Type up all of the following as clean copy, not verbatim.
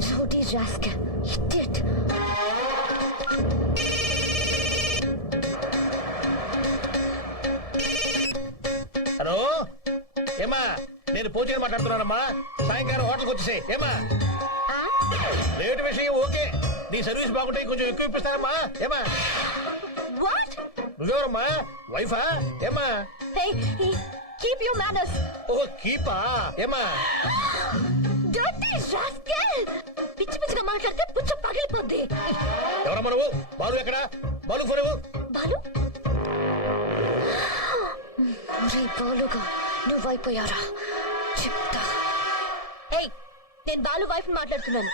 Jody rascal, idiot. Hello ఏమా, నేను పూజని మాట్లాడుతున్నానమ్మా. సాయంకాలం హోటల్కి వచ్చేసే ఏమా. రేటు విషయం ఓకే, నీ సర్వీస్ బాగుంటే కొంచెం ఎక్కువ ఇప్పిస్తానమ్మా ఏమా. What? నువ్వెవరమ్మా, వైఫా ఏమా? Hey, keep your manners. ఓ కీపా ఏమా. Dirty rascal. పిచ్చి పిచ్చిగా మాట్లాడితే పుచ్చు పగిలిపోద్ది. ఎవరమ్మా నువ్వు? బాలు ఎక్కడ? బాలు ఫోన్ ఇవ్వు. బాలు? రే బాలుగా నువ్వైపోయారా చెప్తా. ఏయ్, నేను బాలు వైఫ్ మాట్లాడుతున్నాను.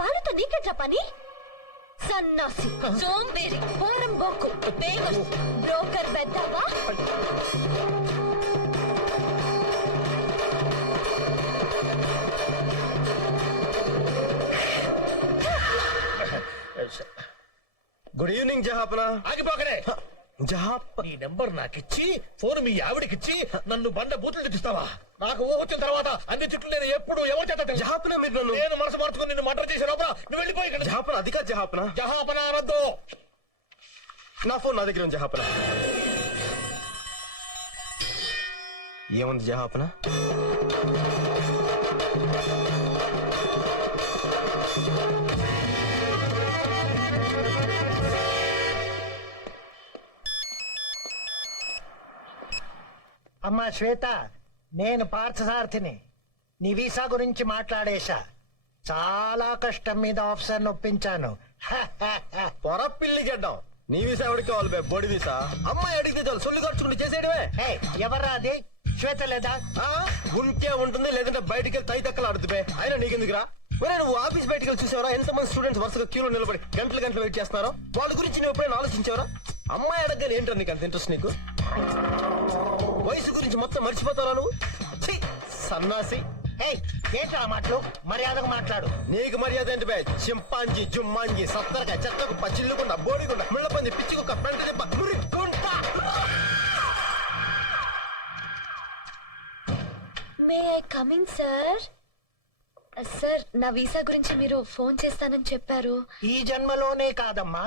బాలుతో నీకెట్లా పని? సన్నాసి, సోంబేరి, పోరం బొక్కు, బేగం, బ్రోకర్ పెద్దవా? గుడ్ ఈవినింగ్ జహాపనా. ఆగిపోకనే. జహాప్ నీ నెంబర్ నాకిచ్చి ఫోన్ మీ ఆవిడకిచ్చి నన్ను బండ బూతులు తెచ్చిస్తావా? నాకు ఊహ వచ్చిన తర్వాత అన్ని చుట్టూ నేను ఎప్పుడు ఎవరు చేత జహాపనా మీరు నన్ను నేను మనసు మార్చుకుని నిన్ను మర్డర్ చేసే లోపల నువ్వు వెళ్ళిపోయి ఇక్కడ. జహాపనా అది కాదు జహాపనా. జహాపనా అనొద్దు. నా ఫోన్ నా దగ్గర ఉంది జహాపనా. ఏముంది జహాపనా? అమ్మా శ్వేత, నేను పార్థసారథిని. నీ వీసా గురించి మాట్లాడేశా. చాలా కష్టం మీద ఆఫీసర్ ఒప్పించాను. పొర పిల్లి గడ్డం. నీ వీసా ఎవరికి కావాలి బే? బోడి వీసా. అమ్మాయి అడిగితే చాలు సొల్లు ఖర్చుకుంటూ చేసేయడమే. ఎవరా అది? శ్వేత లేదా? ఉంటే ఉంటుంది, లేదంటే బయటికి వెళ్ళి తై తక్కలు ఆడుతుబే. అయినా నీకెందుకురా? ఒరే నువ్వు ఆఫీస్ బయటికి వెళ్ళి చూసావరా ఎంతమంది స్టూడెంట్స్ వరుసగా క్యూలో నిలబడి గంటలు గంటలు వెయిట్ చేస్తున్నారో? వాటి గురించి నువ్వు ఎప్పుడైనా ఆలోచించావరా? అమ్మాయి అడగగానే ఏంటో నీకు అంత ఇంట్రెస్ట్? నీకు వయసు గురించి మొత్తం మర్చిపోతావా నువ్వు? సన్నాసి. ఏంటి ఆ మాటలు? మర్యాదగా మాట్లాడు. నీకు మర్యాద ఏంటి బే? చింపాంజీ, జుమ్మాంజీ, సత్తరగా, చెత్తకు పచ్చిల్లుకుండా, బోడిగుండా, ముళ్ళపంది, పిచ్చికుక్క, పెంట దెబ్బ, మురిక్కుంటా. May I come in sir? Sir, నా వీసా గురించి మీరు ఫోన్ చేస్తానని చెప్పారు. ఈ జన్మలోనే కాదమ్మా,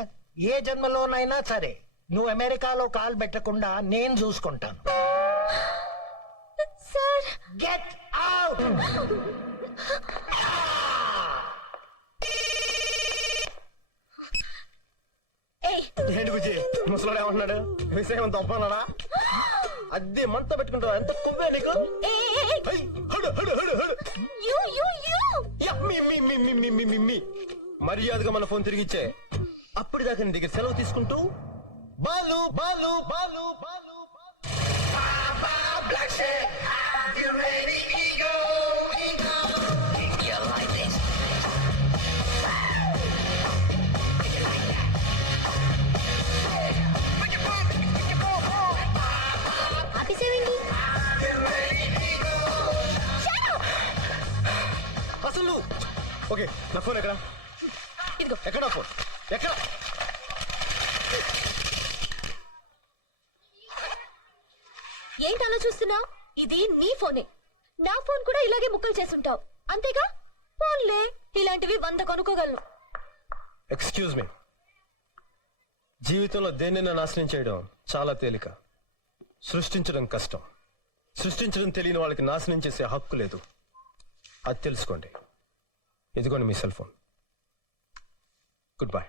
ఏ జన్మలోనైనా సరే నువ్వు అమెరికాలో కాలు పెట్టకుండా నేను చూసుకుంటాను. Sir, get out. ఏంటి బుజ్జి ముసలాడు ఏమంటున్నాడు? విషయం తప్పన్నాడా? అద్దె మంట పెట్టుకుంటావా? ఎంత కొవ్వే నీకు? మర్యాదగా మన ఫోన్ తిరిగిచ్చే. అప్పటిదాకా నీ దగ్గర సెలవు తీసుకుంటూ బాలు బాలు బాలు బాలు అసలు ఓకే. నా ఫోన్ ఎక్కడ? ఇదిగో. ఎక్కడ ఫోన్? ఎక్కడ? ఏంటి అలా చూస్తున్నావు? ఇది నీ ఫోనే. నా ఫోన్ కూడా ఇలాగే ముక్కలు చేసుంటావు అంతేగా? ఫోన్లే, ఇలాంటివి 100 కొనుక్కోగలను. Excuse me. జీవితంలో దేన్నైనా నాశనం చేయడం చాలా తేలిక, సృష్టించడం కష్టం. సృష్టించడం తెలియని వాళ్ళకి నాశనం చేసే హక్కు లేదు. అది తెలుసుకోండి. ఇదిగోండి మీ సెల్ ఫోన్. Good bye.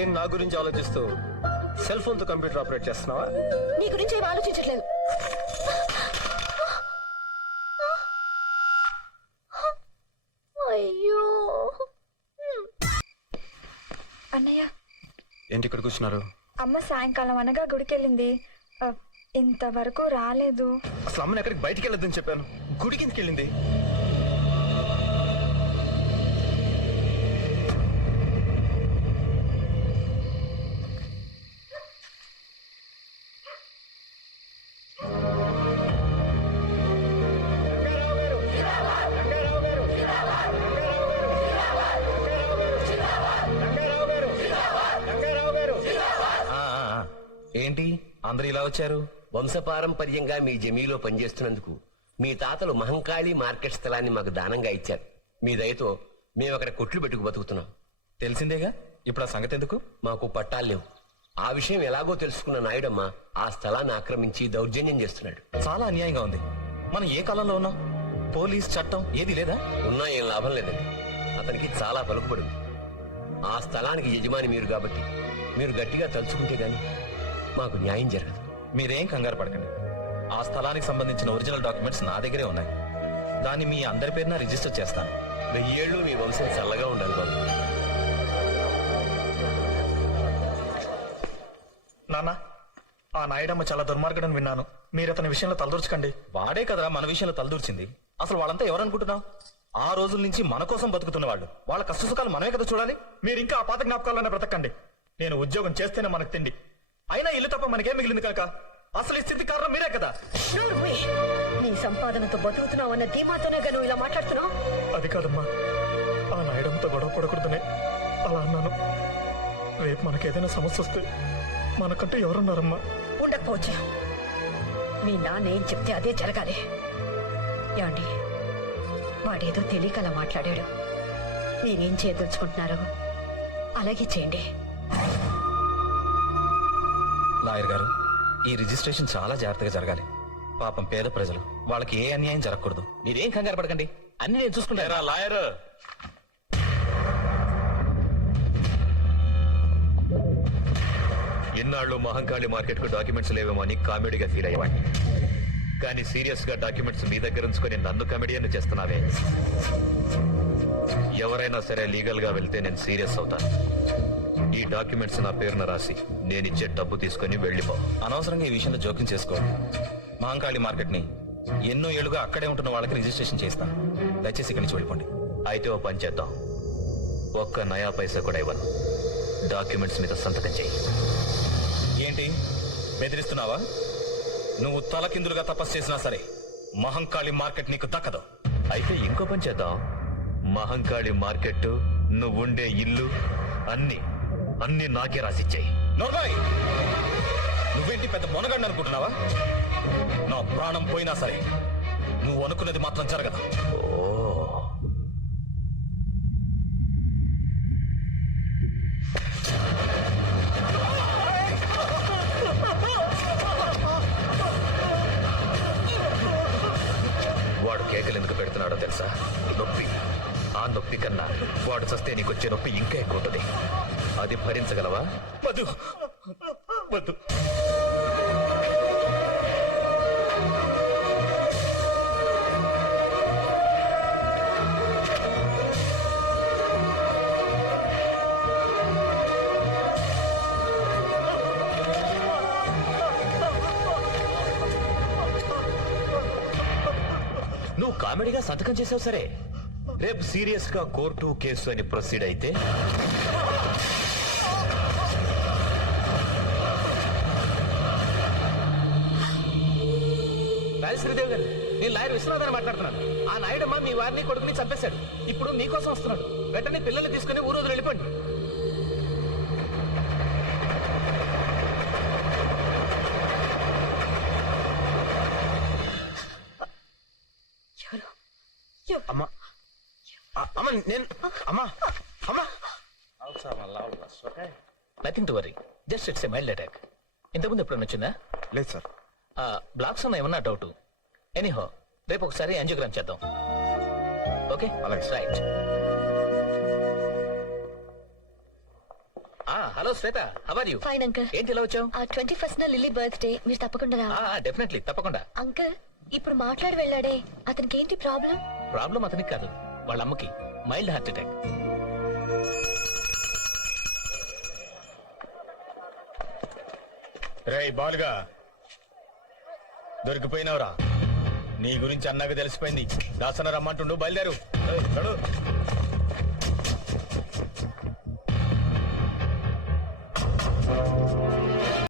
ఏం నా గురించి ఆలోచిస్తూ సెల్ ఫోన్ తో కంప్యూటర్ ఆపరేట్ చేస్తున్నావా? నీ గురించి ఏం ఆలోచించట్లేదు. అయ్యో అన్నయ్య, ఏంటి ఇక్కడ కూర్చున్నారు? అమ్మ సాయంకాలం అనగా గుడికెళ్ళింది. ఇంతవరకు రాలేదు. అసలు అమ్మని ఎక్కడికి బయటికి వెళ్ళొద్దని చెప్పాను. గుడికి ఎందుకు వెళ్ళింది? అందరూ ఇలా వచ్చారు? వంశపారంపర్యంగా మీ జమీలో పనిచేస్తున్నందుకు మీ తాతలు మహంకాళి మార్కెట్ స్థలాన్ని మాకు దానంగా ఇచ్చారు. మీ దయతో మేము అక్కడ కొట్లు పెట్టుకు బతుకుతున్నాం. తెలిసిందేగా, ఇప్పుడు ఆ సంగతి ఎందుకు? మాకు పట్టాలు లేవు. ఆ విషయం ఎలాగో తెలుసుకున్న నాయుడమ్మ ఆ స్థలాన్ని ఆక్రమించి దౌర్జన్యం చేస్తున్నాడు. చాలా అన్యాయంగా ఉంది. మనం ఏ కాలంలో ఉన్నాం? పోలీస్ చట్టం ఏది లేదా? ఉన్నా ఏం లాభం లేదండి. అతనికి చాలా పలుకుబడి ఉంది. ఆ స్థలానికి యజమాని మీరు కాబట్టి మీరు గట్టిగా తలుచుకుంటే గాని మాకు న్యాయం జరగదు. మీరేం కంగారు పడకండి. ఆ స్థలానికి సంబంధించిన ఒరిజినల్ డాక్యుమెంట్స్ నా దగ్గరే ఉన్నాయి. దాన్ని మీ అందరి పేరున రిజిస్టర్ చేస్తాను. 1000 ఏళ్ళు మీ వంశం చల్లగా ఉండాలి బాబు. నాన్న, ఆ నాయుడమ్మ చాలా దుర్మార్గుడని విన్నాను. మీరు అతని విషయంలో తలదూర్చకండి. వాడే కదరా మన విషయంలో తలదూర్చింది. అసలు వాళ్ళంతా ఎవరనుకుంటున్నావు? ఆ రోజుల నుంచి మన కోసం బతుకుతున్న వాళ్ళు. వాళ్ళ కష్ట సుఖాలు మనమే కదా చూడాలి. మీరు ఇంకా ఆ పాత జ్ఞాపకాల్లోనే బ్రతకండి. నేను ఉద్యోగం చేస్తేనే మనకు తిండి. అయినా ఇల్లు తప్ప మనకేం మిగిలింది కనుక అసలు ఈ స్థితి కారణం మీరే కదా. నోరు మూయ్. నీ సంపాదనతో బతుకుతున్నావు అన్న ధీమాతోనేగా నువ్వు ఇలా మాట్లాడుతున్నావు. అది కాదమ్మా, ఆ నాయుడంతో గొడవ పడకూడదనే అలా అన్నాను. రేపు మనకేదైనా సమస్య వస్తే మనకంటూ ఎవరున్నారమ్మా? ఉండకపోవచ్చు. మీ నాన్న ఏం చెప్తే అదే జరగాలి. ఏమండి, వాడేదో తెలియక అలా మాట్లాడాడు. మీరేం చేయదలుచుకుంటున్నారో అలాగే చేయండి. లాయర్ గారు, ఈ రిజిస్ట్రేషన్ చాలా జాగ్రత్తగా జరగాలి. పాపం పేద ప్రజలు, వాళ్ళకి ఏ అన్యాయం జరగకూడదు. మీరేం కంగారు పడకండి, అన్ని నేను చూసుకుంటా. లాయర్, ఇన్నాళ్ళు మహంకాళి మార్కెట్ కు డాక్యుమెంట్స్ లేవేమో అని కామెడీగా ఫీల్ అయ్యేవాడిని. కానీ సీరియస్ గా డాక్యుమెంట్స్ మీ దగ్గర ఉంచుకొని నన్ను కమెడియన్ చేస్తున్నావే. ఎవరైనా సరే లీగల్ గా వెళ్తే నేను సీరియస్ అవుతాను. ఈ డాక్యుమెంట్స్ నా పేరున రాసి నేనిచ్చే డబ్బు తీసుకుని వెళ్ళిపో. అనవసరంగా ఈ విషయంలో జోక్యం చేసుకోండి. మహంకాళి మార్కెట్ ని ఎన్నో ఏళ్లుగా అక్కడే ఉంటున్న వాళ్ళకి రిజిస్ట్రేషన్ చేస్తాను. దయచేసి ఇక్కడి నుంచి వెళ్ళిపోండి. అయితే ఓ పని చేద్దాం, ఒక్క నయా పైసా కూడా ఇవ్వను. డాక్యుమెంట్స్ మీద సంతకం చెయ్యి. ఏంటి బెదిరిస్తున్నావా? నువ్వు తలకిందులుగా తపస్సు చేసినా సరే మహంకాళి మార్కెట్ నీకు దక్కదు. అయితే ఇంకో పని చేద్దాం, మహంకాళి మార్కెట్, నువ్వుండే ఇల్లు అన్ని నాకే రాసిచ్చాయి. నోర్బాయ్, నువ్వేంటి పెద్ద మొనగండి అనుకుంటున్నావా? నా ప్రాణం పోయినా సరే నువ్వు అనుకున్నది మాత్రం జరగదు. ఓ, వాడు కేకలు ఎందుకు పెడుతున్నాడో తెలుసా? నొప్పి. ఆ నొప్పి కన్నా వాడు చస్తే నీకొచ్చే నొప్పి ఇంకా ఎక్కువ ఉంటుంది. అది భరించగలవా? వద్దు వద్దు. నువ్వు కామెడీగా సంతకం చేసావు సరే, రేపు సీరియస్ గా కోర్టు కేసు అని ప్రొసీడ్ అయితే రాజశ్రీదేవి గారు, నేను లాయర్ విశ్వనాథ్ మాట్లాడుతున్నాను. ఆ నాయుడమ్మ మీ వారిని కొడుకుని చంపేశాడు. ఇప్పుడు మీకోసం వస్తున్నాడు. వెంటనే పిల్లల్ని తీసుకుని ఊరు వదిలి వెళ్ళిపోండి. అమ్మా, అమ్మా, నేను అమ్మా అమ్మా nothing to worry, just it's a mild attack. ఇంతకుముందు ఎప్పుడన్నా వచ్చిందా? లేదు సార్. బ్లాక్స్ ఉన్న ఏమన్నా డౌట్? ఎనీహో, రేపు ఒకసారి యాంజియోగ్రామ్ చేద్దాం. ఓకే, అలాగే. Right. Hello Shweta, how are you? Fine uncle. ఏంటి ఇలా వచ్చావు? 21st లిల్లీ బర్త్డే, మీరు తప్పకుండా రావాలి. డెఫినెట్లీ, తప్పకుండా. అంకుల్, ఇప్పుడు మాట్లాడి వెళ్ళాడే, అతనికి ఏంటి ప్రాబ్లం? ప్రాబ్లం అతనికి కాదు, వాళ్ళ అమ్మకి మైల్డ్ హార్ట్ అటాక్. రేయ్ బాలుగా, దొరికిపోయినవరా? నీ గురించి అన్నాక తెలిసిపోయింది. దాసన రమ్మంటుండు, బయలుదేరు. నడు.